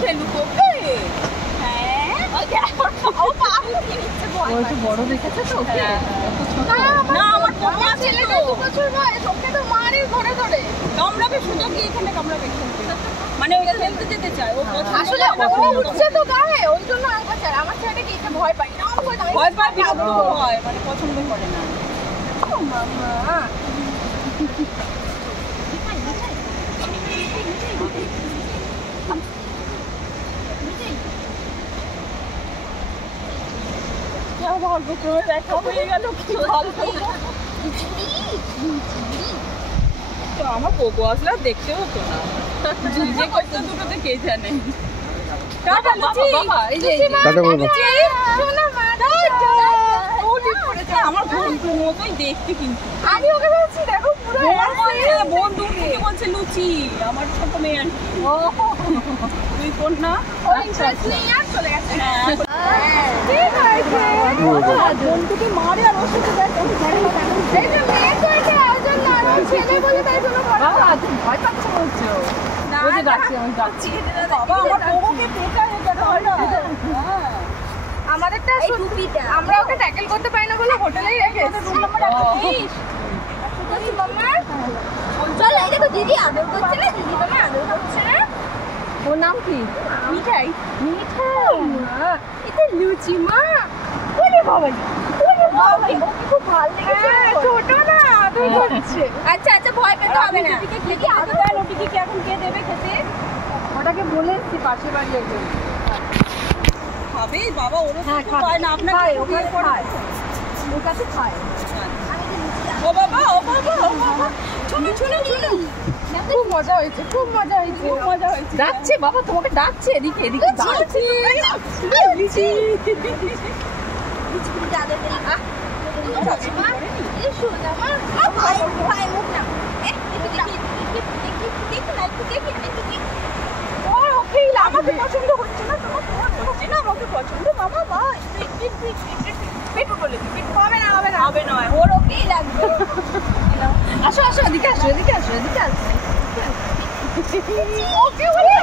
খেলুক ওকে। হ্যাঁ ও বাবু কি নিচ্ছে ভয় ও একটু বড় দেখেছে তো ওকে। না আমার পোকা ছেলে তো 2 বছর বয়স, ওকে তো মারি ধরে ধরে কামড়াবে, সুযোগ দিয়ে এখানে কামড়াবে মানে ওই খেলতে যেতে চায় ও। আসলে ও উঠছে তো গায়ে, ওই জন্য আঙ্কাচার। আমার ছেলেটাকে এসে ভয় পাই না, ভয় পায় বিরক্ত হয়, মানে পছন্দ করে না। ও মামা দেখা হয়ে গেল, কি ভালো। আমার পোকো আসলে দেখতে হতো না, যে করতে দুটোতে কে জানে। আমার বন্ধুর মতোই দেখতে, কিন্তু আমি ওকে বলছি দেখো পুরো বন্ধু বলছে লুচি, আমার ছোট মেয়ে। তুই কোন না ইন্টারেস্ট নেই আর চলে গেছে। বন্ধুকে মারে আর ওর সাথে ভয় পাচ্ছে বলছো। আমাদেরটা আমরা ওকে ট্যাকেল করতে পারি না বলে হোটেলেই রেখে চলো। এই দেখো দিদি আদর করছে না, দিদি তোমার আদর করছে না। ওর নাম কি? মিঠাই। মিঠাই এটা লুচি মা। ওরে বাবা, ওরে বাবা, ওকে খুব ভালো লেগেছে। ছোট না আদর করছে। আচ্ছা আচ্ছা ভয় পেতে হবে না। দেখি আদর দেয় লুটিকে কি এখন কে দেবে খেতে? ওটাকে বলে এসছি পাশের বাড়ি একজন খাবে বাবা। ওরও খায় না আপনাকে, ওকে খায়, ওর কাছে খায়। ও বাবা ও বাবা ও বাবা, শুনো শুনো শুনো, খুব মজা হয়েছে, খুব মজা হয়েছে, খুব মজা হয়েছে। ডাকছে বাবা, তোমাকে ডাকছে, এদিকে এদিকে ডাকছে। লিচি আমাকে পছন্দ হচ্ছে না, তোমার হচ্ছে না আমাকে পছন্দ। মামা ভাই পেটু বলে দিবি, হবে না হবে না হবে না, ওর ওকেই লাগবে। আসো আসো এদিকে আসো, এদিকে আসো, এদিকে আসো। ওকে বলে